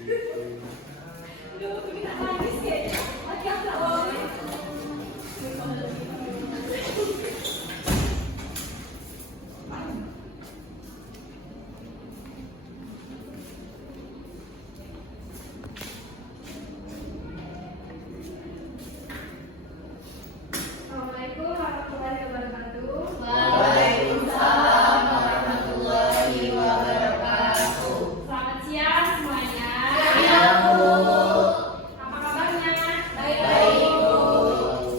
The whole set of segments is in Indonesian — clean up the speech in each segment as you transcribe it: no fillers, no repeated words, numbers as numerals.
Assalamualaikum warahmatullahi wabarakatuh. Waalaikumsalam warahmatullahi wabarakatuh. Selamat siang semuanya. Siang, Bu. Apa kabarnya? Baik, Bu.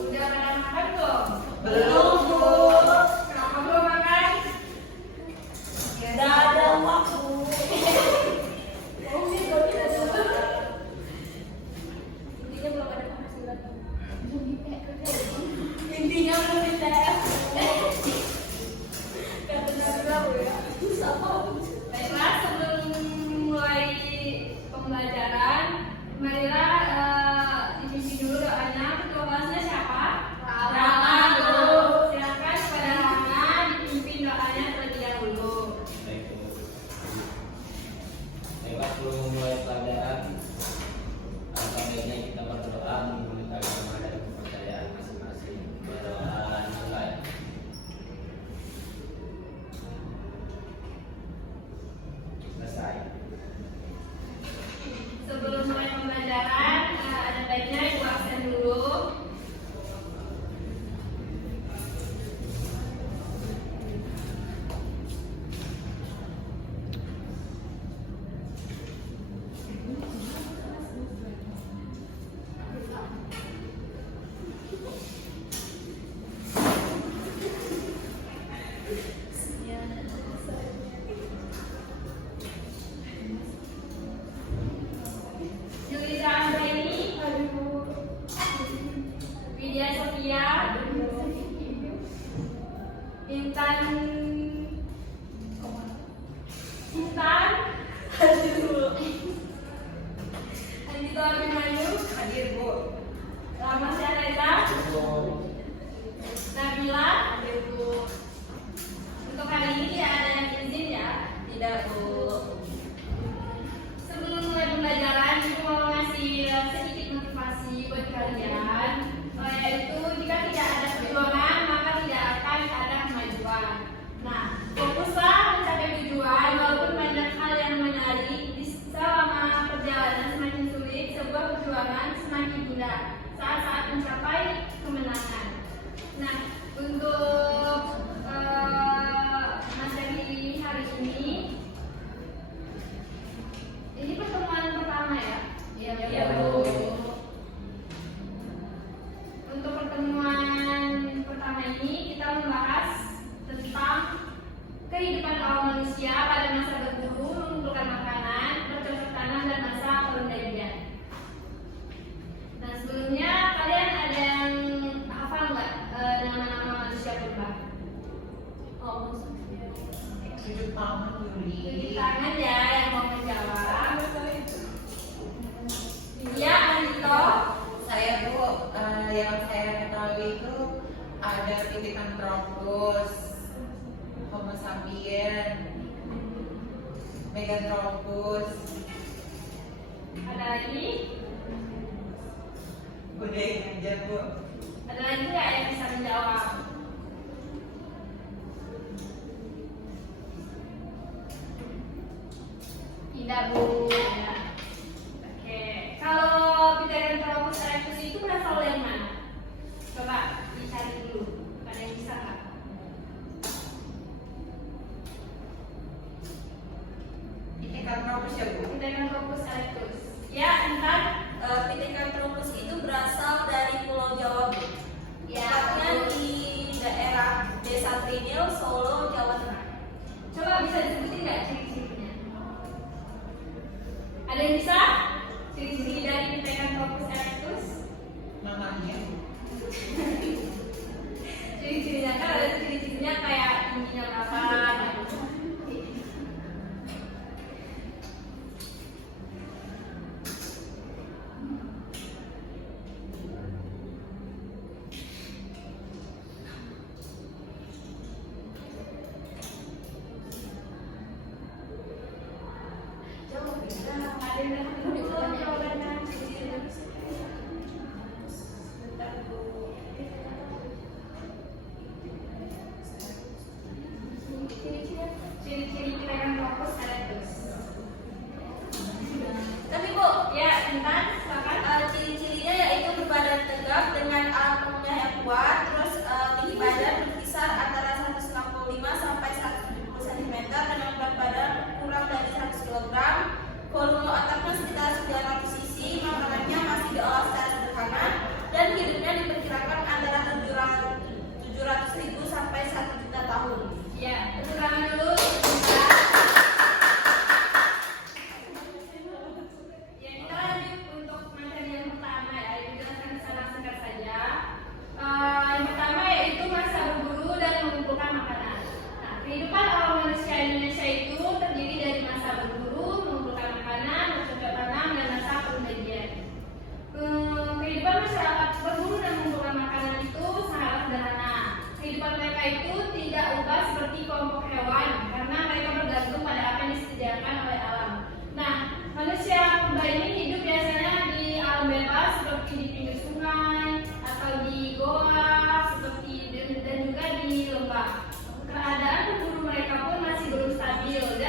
Sudah pada makan belum? Belum, Bu. Kenapa belum makan? Tidak ada waktu. Oh, ini belum ada waktu. Intinya belum ada penghasilan. Intinya belum ditef. Baiklah, sebelum mulai pembelajaran, marilah dipimpin dulu doanya. Ketua kelasnya siapa? Rama dulu. Silakan kepada Rama dipimpin doanya terlebih dahulu. Baiklah, sebelum memulai pelajaran, alangkah baiknya kita berdoa menurut agama dan kepercayaan masing-masing. Berdoa mulai. Selesai. Sebelum mulai pembelajaran, ada baiknya ibu absen dulu. Julita Anggraini, Widya Sofia, Intan, Andito Abimanyu, Hadir, Bu. Rama Syareza, Nabila, untuk hari ini tidak ada yang izin ya. Tidak, Bu. Sebelum mulai pembelajaran, Ibu mau ngasih sedikit motivasi buat kalian, yaitu jika tidak ada perjuangan maka tidak akan ada kemajuan. Nah, fokuslah mencapai tujuan walaupun banyak hal yang menarik. Selama perjalanan semakin sulit, sebuah perjuangan semakin indah saat-saat mencapai kemenangan. Nah, untuk materi hari ini pertemuan pertama ya? Iya, Bu. Untuk pertemuan pertama ini kita membahas tentang kehidupan awal manusia pada masa berburu, mengumpulkan makanan, bercocok tanam dan masa perundingan. Nah, sebelumnya kalian ada yang hafal nggak nama-nama manusia purba? Oh, Sudut tangan, cuci Yuli. tangan ya yang mau menjawab. Ya, Andito. Saya, Bu, yang saya ketahui itu ada Pithecanthropus, Homo sapien, Meganthropus. Ada lagi? Udah aja, Bu. Ada lagi nggak yang bisa menjawab? Tidak, Bu. Ya. Oke. Kalau Pithecanthropus erectus itu berasal dari mana? Coba dicari dulu. Ada yang bisa nggak? Pithecanthropus ya, Bu. Pithecanthropus erectus. Ya, entar. Pithecanthropus itu berasal dari Pulau Jawa, Bu. Ya, Tepatnya betul. di daerah Desa Trinil, Solo, Jawa Tengah. Coba bisa disebutin nggak ciri-cirinya? Ada yang bisa? Ciri-ciri dari Pithecanthropus erectus? Namanya. Ciri-cirinya kan ada ciri-cirinya kayak tingginya berapa gitu. Ada yang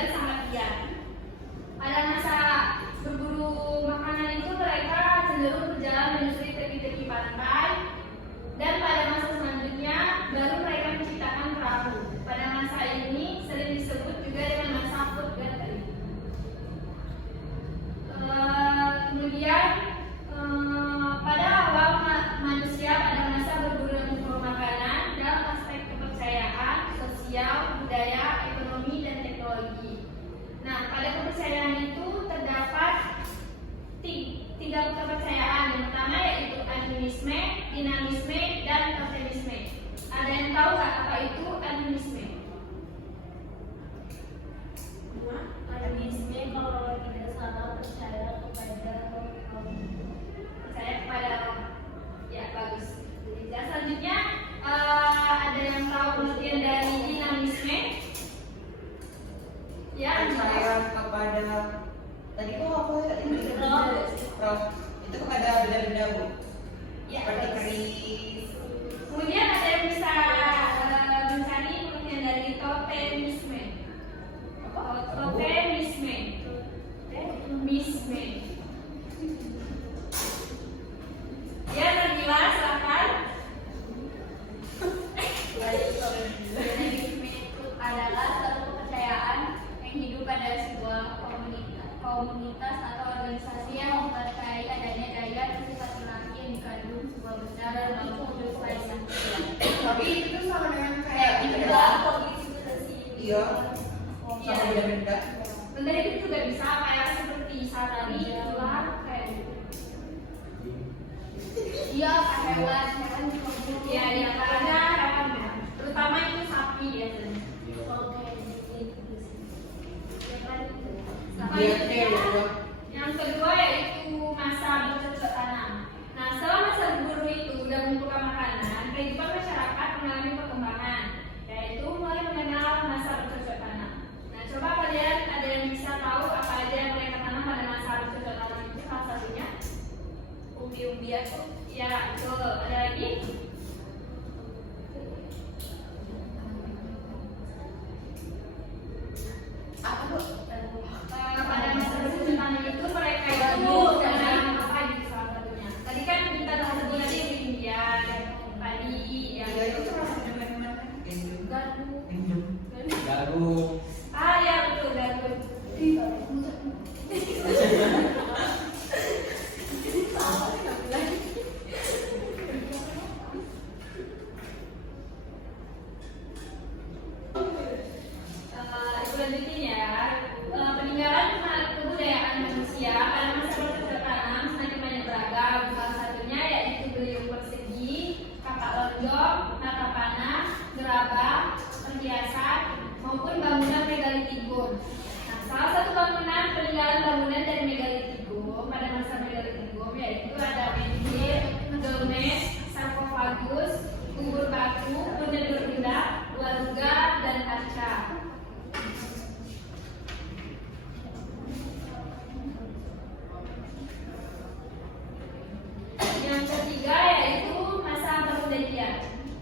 dan sangat liar. Pada masa berburu makanan itu mereka cenderung berjalan menyusuri tepi-tepi pantai, dan pada masa selanjutnya baru mereka menciptakan perahu. Pada masa ini sering disebut juga dengan masa food gathering. Kemudian pada awal manusia pada masa berburu dan memburu makanan dalam aspek kepercayaan, sosial, budaya, ekonomi, dan teknologi. Nah, pada kepercayaan itu terdapat tiga kepercayaan. Yang pertama yaitu animisme, dinamisme, dan totemisme. Ada yang tahu nggak apa itu animisme? Animisme kalau tidak salah percaya kepada Percaya kepada roh. Ya, bagus. Jadi, selanjutnya ada yang tahu pengertian dari dinamisme? Ya, Percaya kepada tadi kok apa ya? Ini roh. Itu kepada benda-benda bu. Ya, Seperti bagus. keris. Kemudian ada yang bisa mencari pengertian dari totemisme. Totemisme. Totemisme. Ya, Nabila, silakan. Animisme itu adalah suatu kepercayaan yang hidup pada sebuah komunitas atau organisasi yang mempercayai adanya daya bersifat ilahi yang dikandung sebuah benda dalam hidup lainnya. Tapi itu sama dengan kayak Itu benda. adalah kognitivasi. Iya. Iya. Sama benda-benda. Benda itu juga bisa kayak seperti sarari, ular, kayak gitu. Iya, hewan juga. Ya, ya, ada hewannya. Terutama itu sapi biasanya. Oke, Iya, iya. Yang kedua yaitu masa bercocok tanam. Nah, setelah masa berburu itu dan mengumpulkan makanan, kehidupan masyarakat mengalami perkembangan, yaitu mulai mengenal masa bercocok tanam. Nah, coba kalian ada yang bisa tahu apa aja yang mereka tanam pada masa bercocok tanam itu? Salah satunya, umbi-umbian. ya, betul. Ada lagi? Apa bu? Pada masa bercocok tanam itu mereka itu dalam apa gitu salah satunya. Tadi kan kita udah sebut tadi impian, padi, ya. Iya itu rasanya mana? Gendum. Jagung. Ah ya betul betul. Ibu lanjutin ya. Peninggalan kebudayaan manusia pada masa bercocok tanam semakin banyak beragam. Salah satunya yaitu beliung persegi, kapak lonjong, mata panah, gerabah, perhiasan, maupun bangunan megalitikun. Nah, salah satu bangunan peninggalan bangunan dari megalitikun pada masa megalitikun yaitu ada menhir, domes, sarkofagus, kubur batu, kuda berundak, waruga, dan kaca. Yang ketiga yaitu masa perundingan.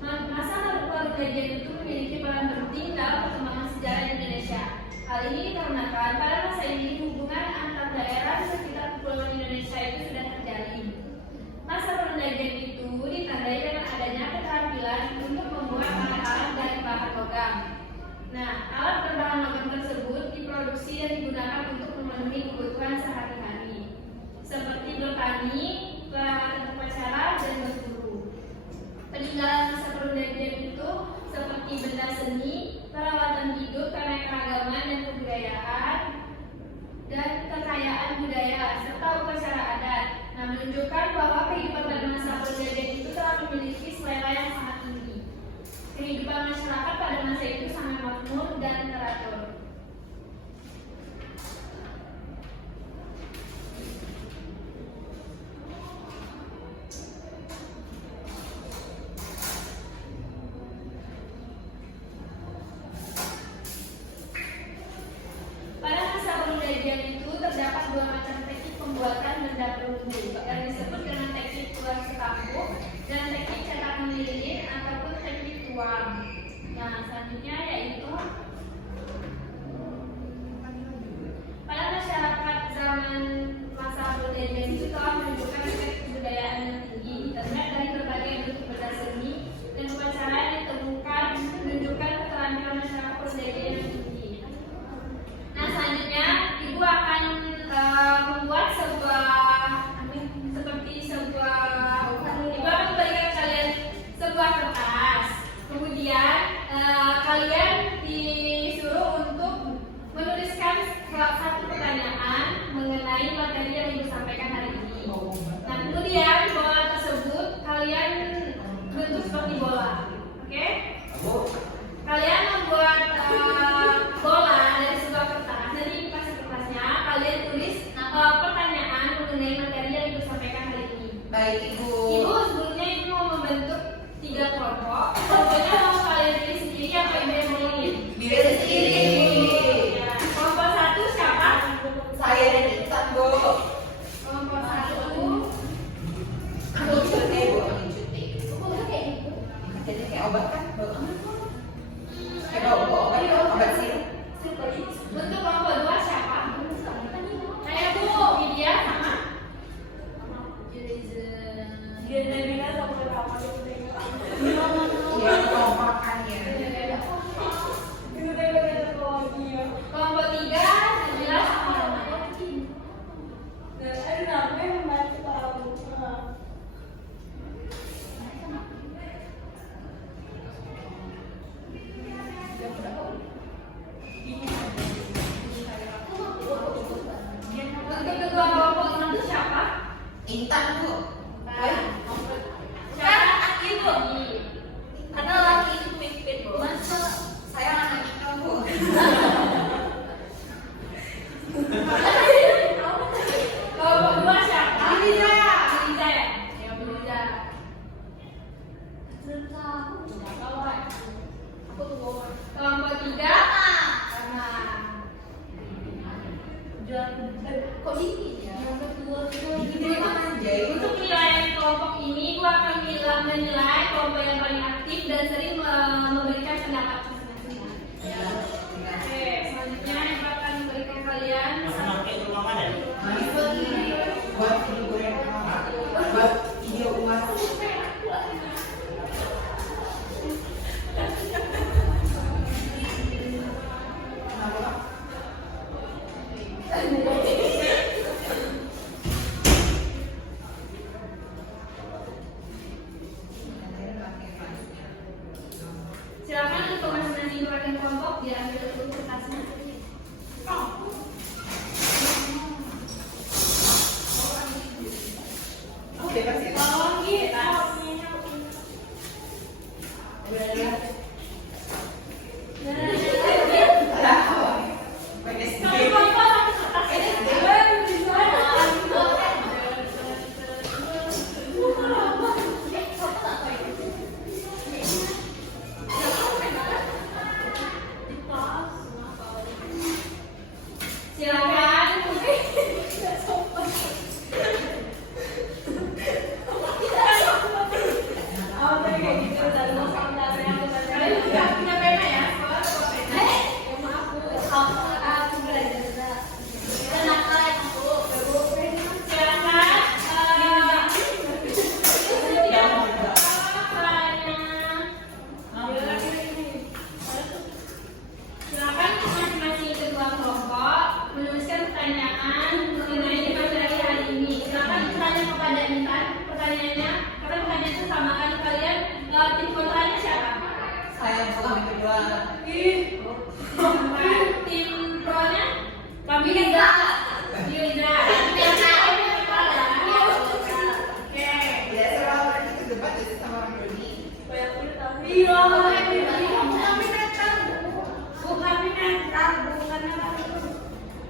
Masa perundingan itu memiliki peran penting dalam perkembangan sejarah Indonesia. Hal ini dikarenakan pada masa ini hubungan antar daerah di sekitar kepulauan Indonesia itu sudah terjalin. Masa perundingan itu ditandai dengan adanya keterampilan untuk membuat alat-alat dari bahan logam. Nah, alat berbahan logam tersebut diproduksi dan digunakan untuk memenuhi kebutuhan sehari-hari, seperti bertani, perawatan upacara, dan berburu. Peninggalan masa perundingan itu seperti benda seni, perawatan hidup, keanekaragaman dan kebudayaan, dan kekayaan budaya serta upacara adat. Nah, menunjukkan bahwa kehidupan pada masa perundingan itu telah memiliki selera yang sangat tinggi. Kehidupan masyarakat pada masa itu sangat makmur dan teratur. Pada masa perundingan itu terdapat dua macam teknik pembuatan benda perunding yang disebut dengan teknik tuang sekampung dan teknik cetakan lilin ataupun teknik tuang. Nah, selanjutnya yaitu materi yang ibu sampaikan hari ini. Nah, kemudian bola tersebut kalian bentuk seperti bola, oke? Kalian membuat bola dari sebuah kertas. Nanti di kasih kertasnya, kalian tulis pertanyaan mengenai materi yang ibu sampaikan hari ini. Baik Ibu. Ibu sebelumnya ibu mau membentuk 3 kelompok. Kelompoknya mau kalian pilih sendiri apa ibu yang pilih? Pilih sendiri. Ya. Kelompok 1 siapa? Saya dan Intan, Bu. Kelompok 1 Ambil cuti, Bu. Ambil cuti. Bukan kayak gitu. Jadi kayak obat kan? Kayak bawa obat, obat sirup. Untuk kelompok 2 siapa? Saya Bu, Widya sama Iya, kelompakan ya. kelompok 3 jelas untuk kedua kelompok 6 itu siapa? Intan, Bu. Siapa? Ibu. Karena laki itu pemimpin, Bu. Saya anak Intan, Bu. Kelompok 2 siapa? Liza. Liza ya? Ya, Bu Liza. Kelompok 3 Karena Kok dingin ya? untuk penilaian kelompok ini, gua akan menilai kelompok yang paling aktif dan sering memberikan pendapat masing-masing. Oke, selanjutnya yang akan memberikan kalian Buat ibu yang buat video uas. silakan untuk masing-masing bagian kelompok diambil dulu kertasnya. Bebas ya. Tolong kita. Udah lihat. Pakai Satu stick. kelompok satu kertas. Silakan. Kalian juga punya pena ya? Silakan masing-masing kedua kelompok menuliskan pertanyaan mengenai materi hari ini. Silakan bertanya kepada Intan. Pertanyaannya, karena pertanyaan itu sama kan kalian tim kontranya siapa? Saya bukan kedua. Tim pro-nya? Kami Liza. Liza. Oke. Ya, selama itu debat itu sama orang Doni. Iya.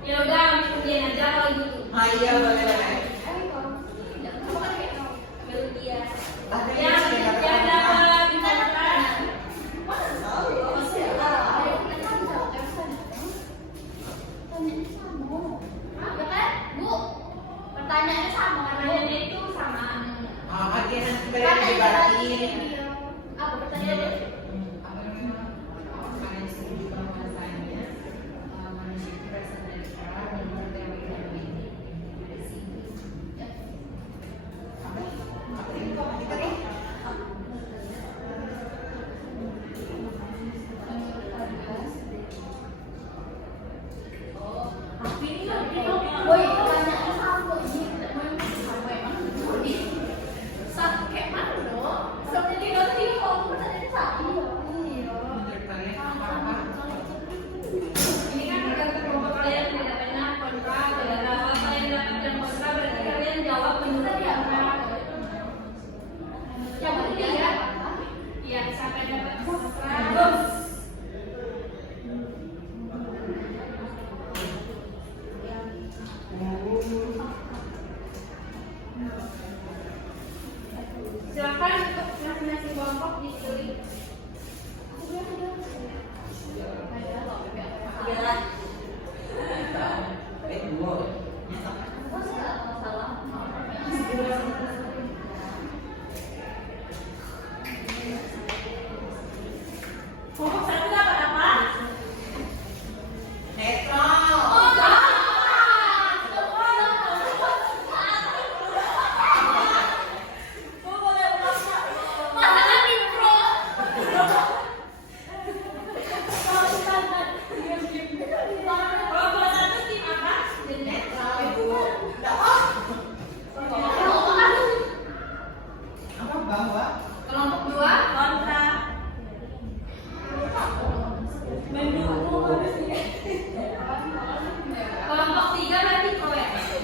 Ya udah, kemudian aja kalau gitu. Ah iya, boleh boleh. Tapi Yang saya nggak pernah. dapat di kontra. Pertanyaannya sama kan? Pertanyaannya itu sama. Dia nanti balik debatin. Apa pertanyaannya? Apa namanya? Kalian setuju bahwasanya manusia itu berasal dari Allah dan berarti yang ini.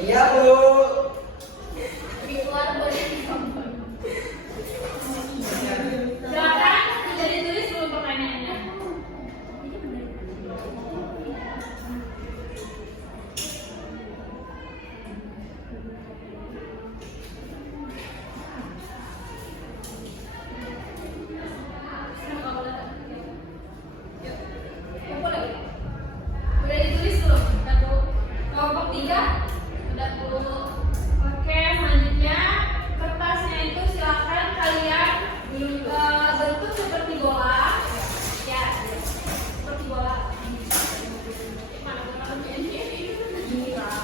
Iya, Bu. Di luar boleh ditonton. Silakan sudah ditulis belum pertanyaannya? Udah ditulis belum? Kelompok 3? Udah Bu. Oke, selanjutnya kertasnya itu silakan kalian bentuk seperti bola. Ya, seperti bola. Mana bola ini lah.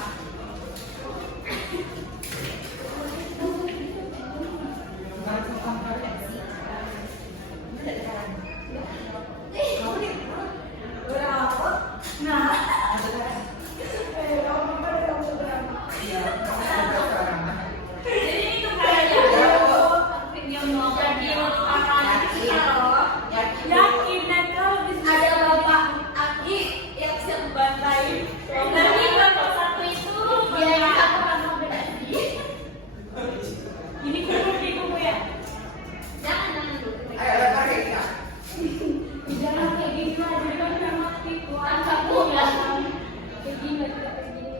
Nah, jadi itu kayaknya yang mau jadi akan loh. Yakin dan kalau ada bapak Aki yang siap bantai. Nanti bapak satu itu Dia yang banyak. satu sama berarti. Ini kumpul ya. Jangan dulu. Ayo, lempar ya, Kak. Jangan kayak gini lah, jadi kan udah mati. Angkat bola. Kayak gini, kayak gini.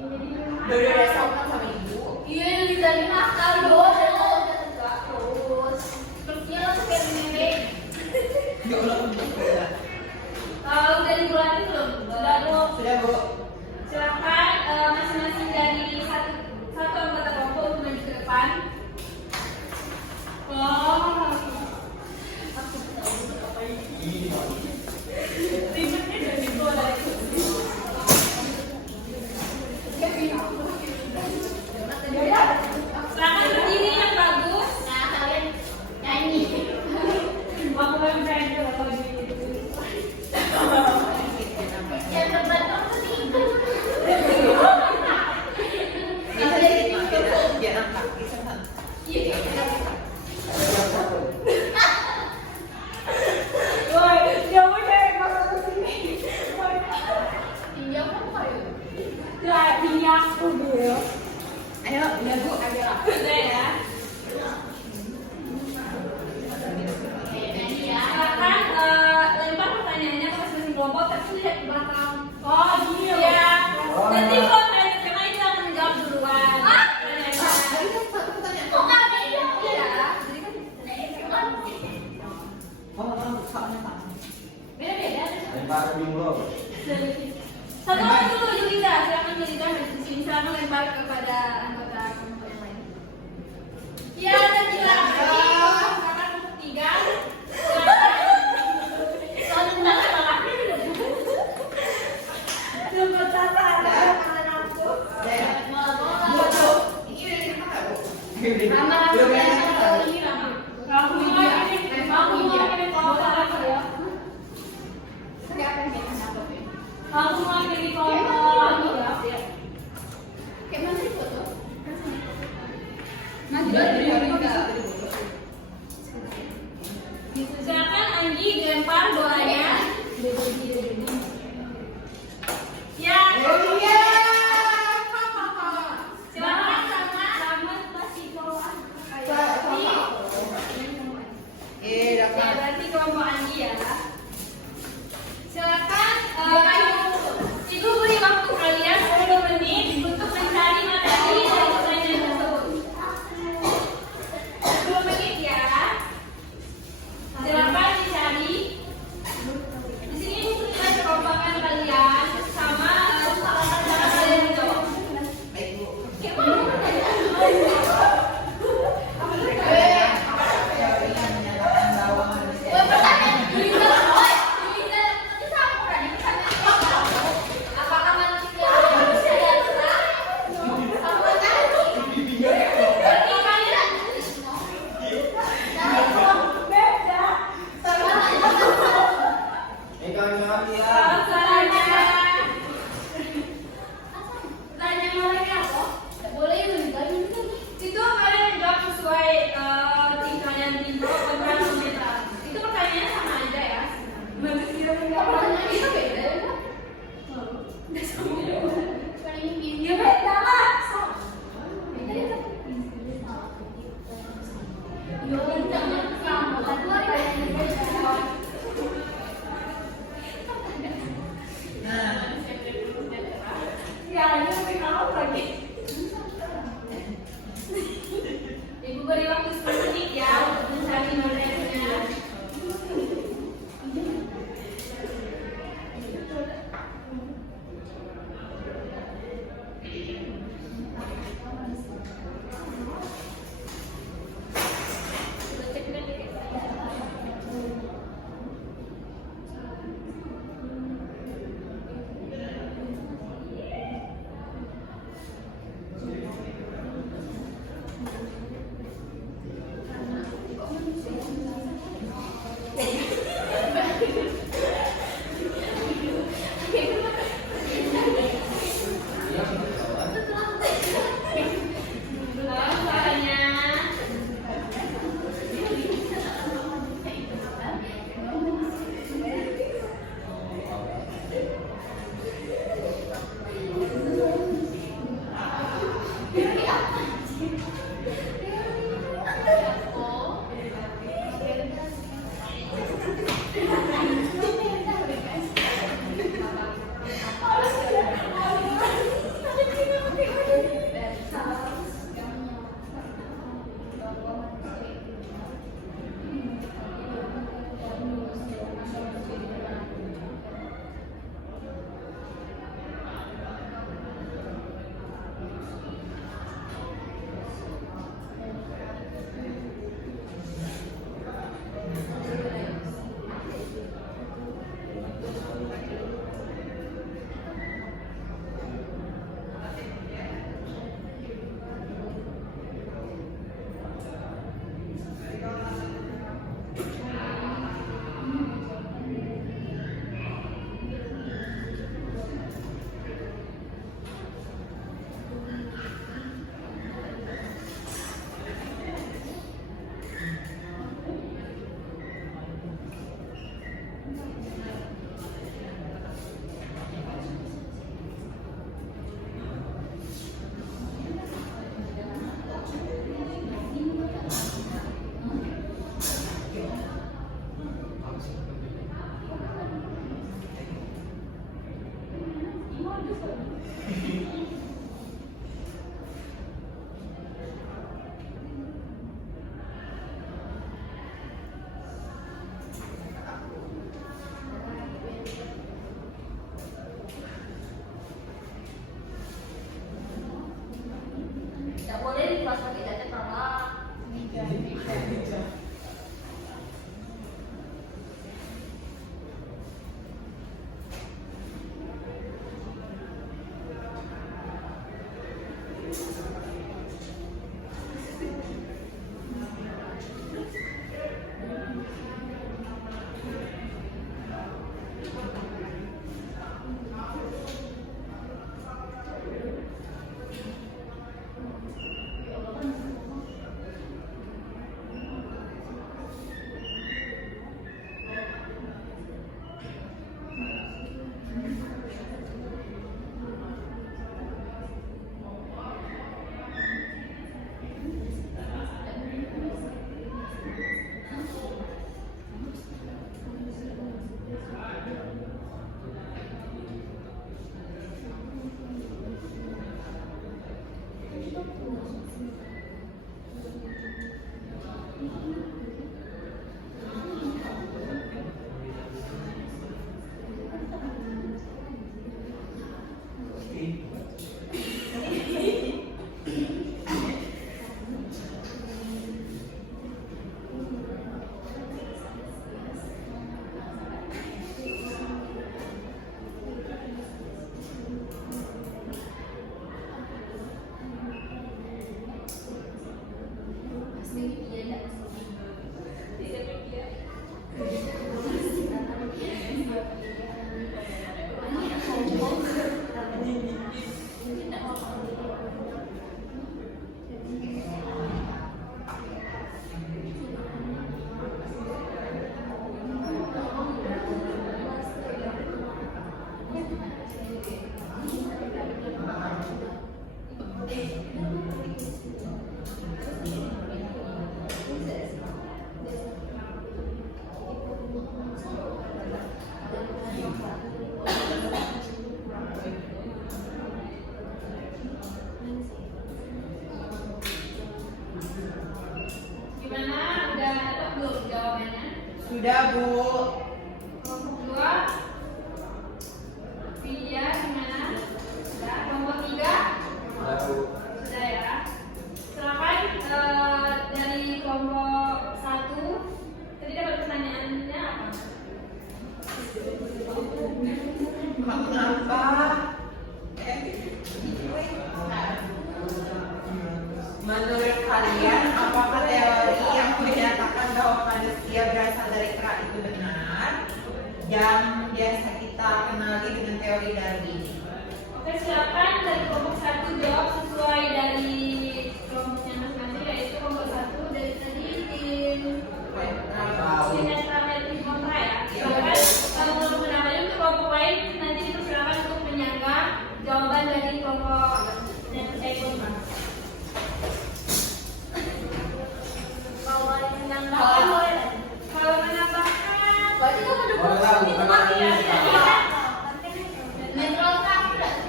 Udah sama sama Ibu. Iya yang bisa dimakan loh. Udah tegak terus. Terusnya langsung kayak nenek. Ya Allah. Udah dimulai belum? Udah belum? Sudah, Bu. Silakan masing-masing dari satu anggota kelompok untuk maju ke depan. Oh, aku tahu apa ini. Ribetnya dari bola itu. Silakan berdiri yang bagus. Nah kalian nyanyi. Aku yang berani kalau gitu. Yang terbantu ketiga. Bisa jadi biar nampak. Bisa nampak. Iya. Woi, kamu dari masuk ke sini. Iya kan kayu. Jadi aku dia. Ayo, udah, Bu. Ayo. Udah ya. Oke nyanyi ya. Silakan lempar pertanyaannya ke masing-masing kelompok tapi lihat ke belakang. Oh, gini ya. Nanti kalau kalian kena itu akan menjawab duluan. Pertanyaannya. Kok nggak ada yang Iya. Oh, soalnya Pak. Beda-beda. Lempar dulu. Satu orang dulu Julita, silakan Julita di sini silakan lempar kepada anggota kelompok yang lain. Ya, dan silakan silakan untuk 3. Soalnya nggak salah. Belum salah tangan aku. Ya. Bola-bola. Bu, Bu. Ini udah cerita nggak, Bu? Rama, Belum ya? ini Rama. Kamu ini kalau salah ya. Kamu mau pilih kelompok ya. Kayak mana sih foto? Silakan Anggi dilempar bolanya. Ya. Oh, iya. Silakan sama masih bawaan. Ya, Dapat. berarti kelompok Anggi ya. Silakan Ibu beri waktu kalian 10 menit untuk mencari materi dari pertanyaan tersebut. 10 menit ya. Silakan dicari. Di sini Ibu kita kekompakan kalian sama cara kalian menjawab. Baik, Bu. Kayak mana? Menyatakan bahwa manusia Apakah manusia yang Kawan-kawan ya. Tanya mereka kok. boleh lebih banyak Tidak boleh di kelas tidak tertolak. Gimana? Udah dapat belum jawabannya? Sudah, Bu. Kelompok 2 Widya gimana? Sudah. Kelompok 3 Udah, Bu. sudah ya. Silakan dari kelompok 1 tadi dapat pertanyaannya apa? Mengapa? Menurut kalian, apakah teori yang menyatakan bahwa manusia berasal dari kera itu benar? Yang biasa kita kenali dengan teori Darwin. Oke, silakan dari kelompok 1 jawab sesuai dari kelompoknya masing-masing, yaitu kelompok 1 dari tadi tim netral dan tim kontra ya. Silakan untuk menambahnya untuk kelompok lain nanti dipersilakan untuk menyanggah jawaban dari kelompok kontra. Kalau menambahkan Berarti kamu udah Boleh lah, Bu.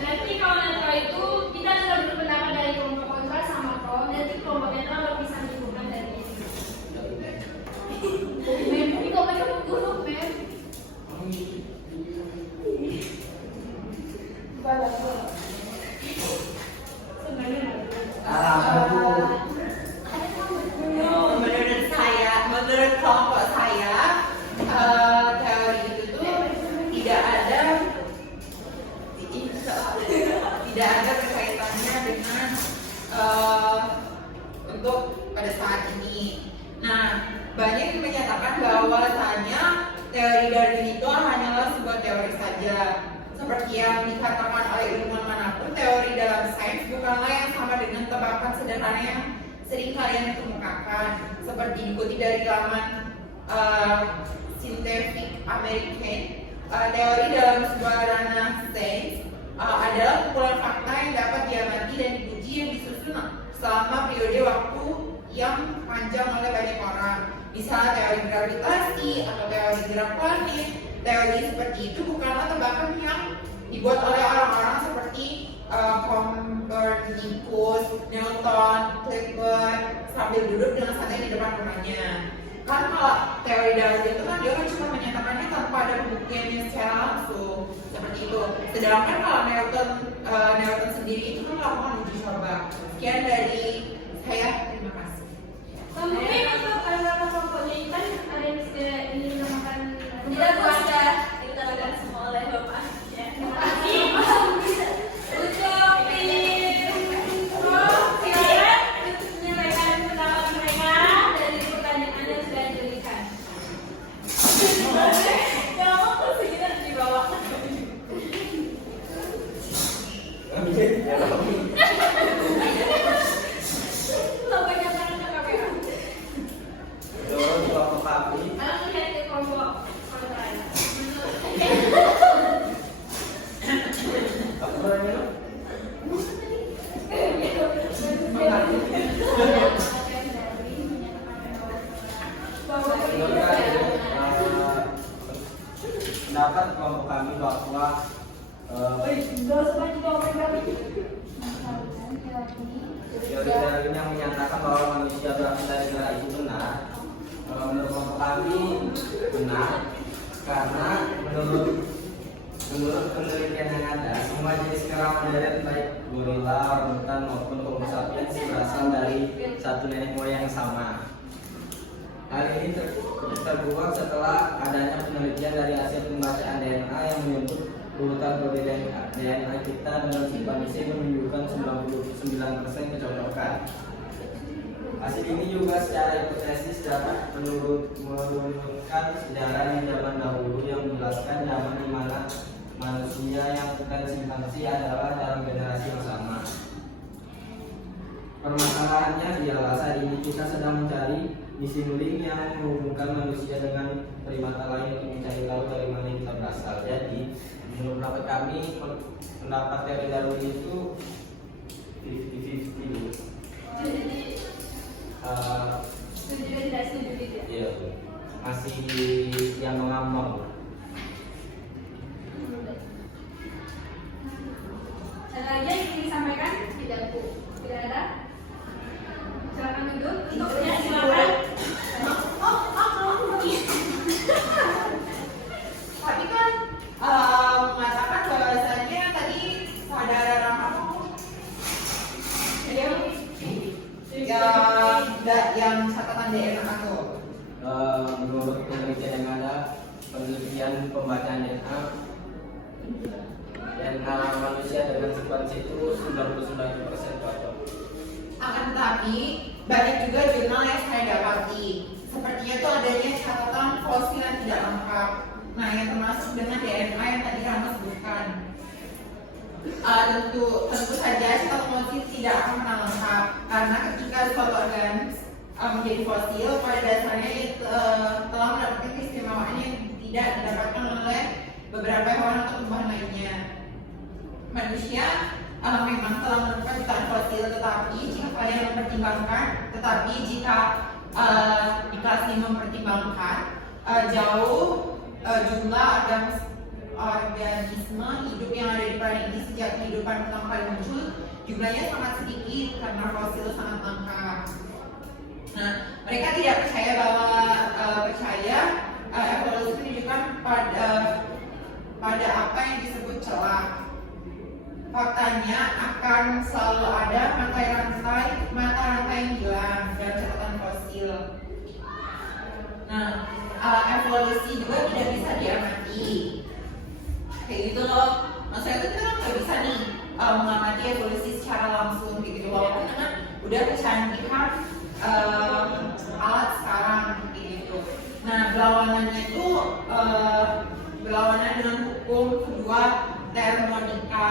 nanti kalau netral itu kita sudah berpendapat dari kelompok kontra sama pro, nanti kelompok netral baru bisa menyimpulkan dari ini. Ini kok mereka buruk, Mem. Menurut kelompok saya, teori itu tuh tidak ada berkaitannya dengan untuk pada saat ini. Nah, banyak yang menyatakan bahwasanya teori Darwin itu hanyalah sebuah teori saja. Seperti yang dikatakan oleh ilmuwan manapun, teori dalam sains bukanlah yang sama dengan tebakan sederhana yang sering kalian kemukakan. Seperti dikutip dari laman Scientific American, teori dalam sebuah ranah sains adalah kumpulan fakta yang dapat diamati dan diuji yang disusun selama periode waktu yang panjang oleh banyak orang. Misalnya teori gravitasi atau teori gerak planet. Teori seperti itu bukanlah tebakan yang dibuat oleh orang-orang seperti Copernicus, Newton, Kepler sambil duduk dengan santai di depan rumahnya. Kan kalau teori Darwin itu kan dia kan cuma menyatakannya tanpa ada pembuktiannya secara langsung seperti itu. Sedangkan kalau Newton sendiri itu kan melakukan uji coba. Sekian dari Menurut kami, pendapat kelompok kami bahwa teori Darwin yang menyatakan bahwa manusia berasal dari kera itu benar. Menurut kelompok kami benar karena menurut penelitian yang ada, semua jenis kera modern baik gorila, orangutan maupun Homo sapiens berasal dari satu nenek moyang yang sama. Hal ini terbuat setelah adanya penelitian dari hasil pembacaan DNA yang menyebut urutan kode DNA kita dengan simpanse menunjukkan 99% kecocokan. Hasil ini juga secara hipotesis dapat menurunkan sejarah di zaman dahulu yang menjelaskan zaman di mana manusia yang bukan simpanse adalah dalam generasi yang sama. Permasalahannya ialah saat ini kita sedang mencari misi nuling yang menghubungkan manusia dengan primata lain untuk mencari tahu dari mana kita berasal. Jadi, menurut pendapat kami, pendapat teori Darwin itu 50-50. Setuju dan tidak setuju gitu ya? Iya, masih yang mengambang. Ada lagi yang ingin disampaikan? Tidak, Bu. Tidak ada? Silakan duduk. Untuknya silakan. Tapi kan mengatakan bahwasanya tadi saudara Rama yang catatan DNA itu. Menurut penelitian yang ada, penelitian pembacaan DNA manusia dengan simpanse itu 99% cocok. Akan tetapi banyak juga jurnal yang saya dapati sepertinya itu adanya catatan fosil yang tidak lengkap. Nah, yang termasuk dengan DNA yang tadi Rama sebutkan. Tentu saja catatan fosil tidak akan pernah lengkap karena ketika suatu organisme menjadi fosil pada dasarnya telah mendapatkan keistimewaan yang tidak didapatkan oleh beberapa hewan atau tumbuhan lainnya. Manusia memang telah menemukan jutaan fosil, tetapi jika kalian mempertimbangkan, di kelas ini mempertimbangkan jauh jumlah organisme hidup yang ada di planet ini sejak kehidupan pertama kali muncul, jumlahnya sangat sedikit karena fosil sangat langka. Nah, mereka tidak percaya evolusi menunjukkan pada apa yang disebut celah. Faktanya akan selalu ada mata-rantai yang hilang dalam catatan fosil. Nah, evolusi juga tidak bisa diamati. Kayak gitu loh. Maksudnya itu kan nggak bisa nih mengamati evolusi secara langsung kayak gitu. Walaupun dengan udah kecanggihan alat sekarang kayak gitu. Nah, berlawanannya itu berlawanan dengan hukum kedua termodika.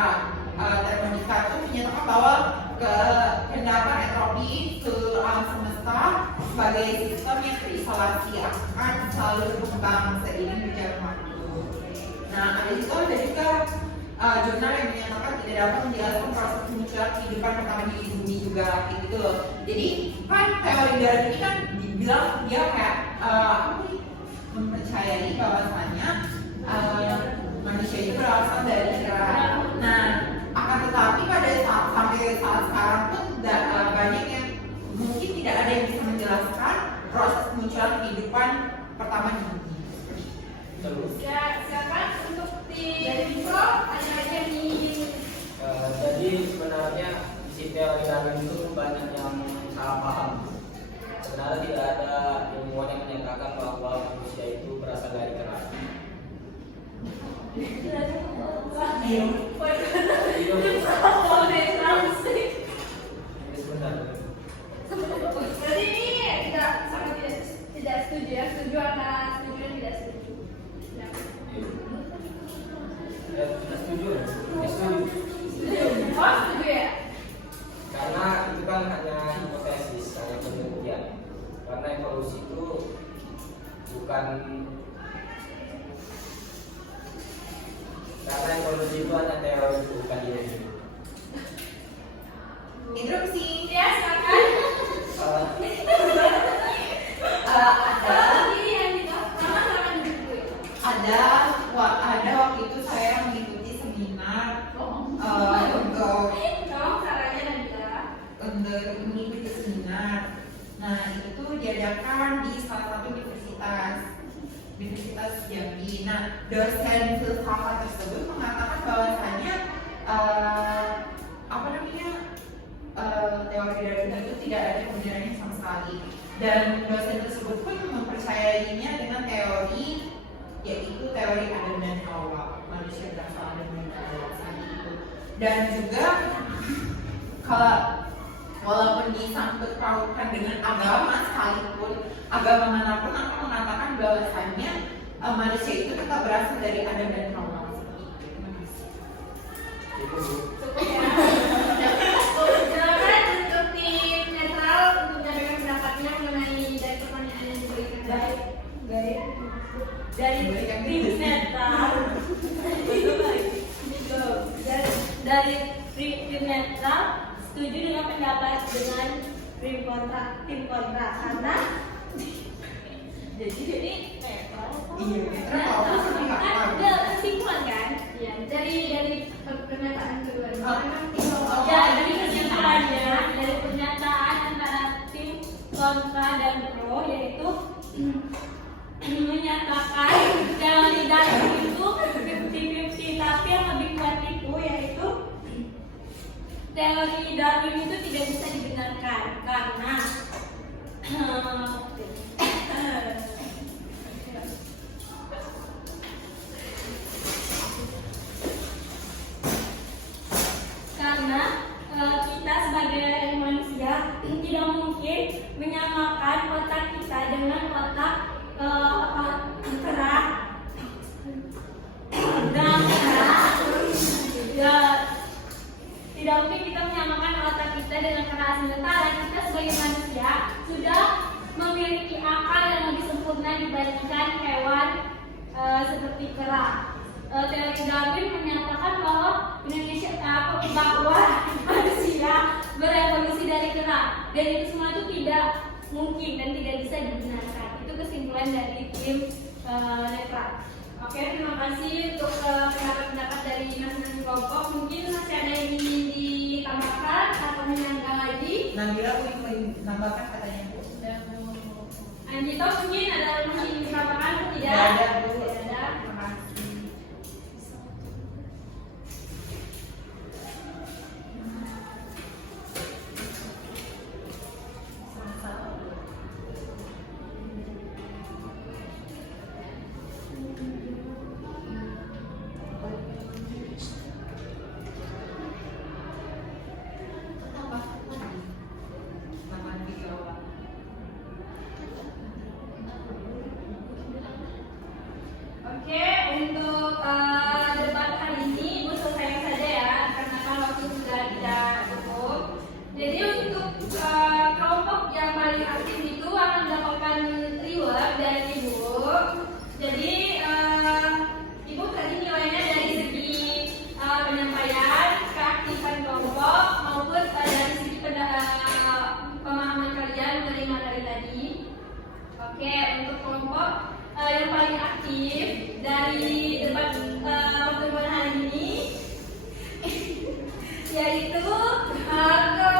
Termodika itu menyatakan bahwa kehendakan entropi seluruh alam semesta sebagai sistem yang terisolasi akan selalu berkembang seiring berjalan waktu. Nah, ada juga jurnal yang menyatakan tidak dapat menjelaskan proses kemunculan kehidupan pertama di bumi juga gitu loh. Jadi kan teori Darwin ini kan dibilang dia kayak mempercayai bahwasannya manusia itu berasal dari kera. Nah, akan tetapi sampai saat sekarang pun banyak yang mungkin tidak ada yang bisa menjelaskan proses kemunculan kehidupan pertama di bumi. Ya, silakan untuk dari Mikro ada lagi yang ingin. Jadi sebenarnya si teori Darwin itu banyak yang salah paham. Sebenarnya tidak ada ilmuwan yang menyatakan bahwa manusia itu berasal dari kera. Jadi ini sangat tidak setuju ya, setuju antara setuju dan tidak setuju. Setuju. Oh, setuju ya? Karena itu kan hanya hipotesis, hanya penelitian. Karena evolusi itu hanya teori, bukan ilmu. Interupsi. Ya, silakan. mengikuti seminar. Nah, itu diadakan di salah satu Universitas Jambi. Nah, dosen filsafat tersebut mengatakan bahwasanya teori Darwin itu tidak ada kebenarannya sama sekali. Dan dosen tersebut pun mempercayainya dengan teori, yaitu teori Adam dan Hawa, manusia berasal Adam dan Hawa saat itu. Dan juga kalau walaupun disangkut pautkan dengan agama sekalipun, agama manapun akan mengatakan bahwasannya manusia itu tetap berasal dari Adam dan Hawa. Terima kasih. Silakan untuk tim netral untuk menyampaikan pendapatnya mengenai dari pertanyaan yang diberikan. Dari tim netral. Dari tim netral setuju dengan pendapat dengan tim kontra karena jadi netral. Iya, netral. Ada kesimpulan kan? Iya, dari pernyataan kedua. Jadi kesimpulannya dari pernyataan antara tim kontra dan pro yaitu menyatakan teori Darwin itu 50-50, tapi yang lebih kuat itu yaitu teori Darwin itu tidak bisa dibenarkan karena kita sebagai manusia tidak mungkin menyamakan otak kita dengan otak kera dan tidak mungkin kita menyamakan otak kita dengan kera, sementara kita sebagai manusia sudah memiliki akal yang lebih sempurna dibandingkan hewan seperti kera. Teori Darwin menyatakan bahwa manusia berevolusi dari kera, dan itu semua itu tidak mungkin dan tidak bisa dibenarkan. Itu kesimpulan dari tim netral. Oke, terima kasih untuk pendapat-pendapat dari masing-masing kelompok. Mungkin masih ada yang ingin ditambahkan atau menambah lagi? Nabila ingin menambahkan katanya Bu. Anjito mungkin ada yang ingin ditambahkan atau tidak? Tidak ada, Bu. Tidak ada. Terima kasih. Oke, untuk debat hari ini Ibu selesaikan saja ya, karena kan waktu sudah tidak cukup. Jadi untuk kelompok yang paling aktif itu akan mendapatkan reward dari Ibu. Jadi Ibu tadi nilainya dari segi penyampaian, keaktifan kelompok maupun dari segi pemahaman kalian mengenai materi tadi. Oke, untuk kelompok yang paling aktif dari debat pertemuan hari ini yaitu kelompok satu.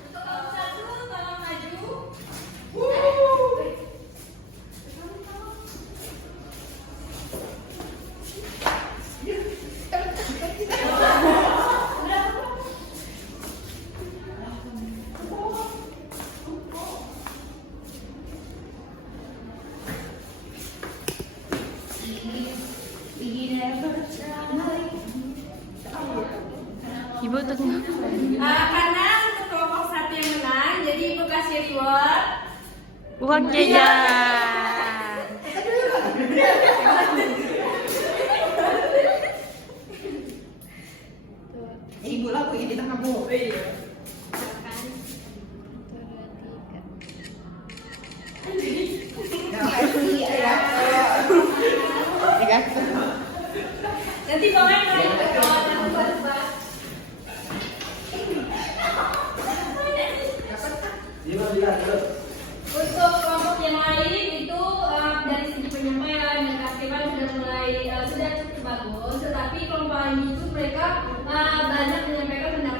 Untuk kelompok satu tolong maju. Ibu tengah. Karena untuk kelompok satu yang menang, jadi Ibu kasih reward Uang jajan. Ibu lah Bu, di tengah Bu. nanti bawain lagi ke kawan Gimana terus? Untuk kelompok yang lain itu kehidupan sudah mulai sudah cukup bagus, tetapi kelompok ini itu mereka banyak menyampaikan pendapat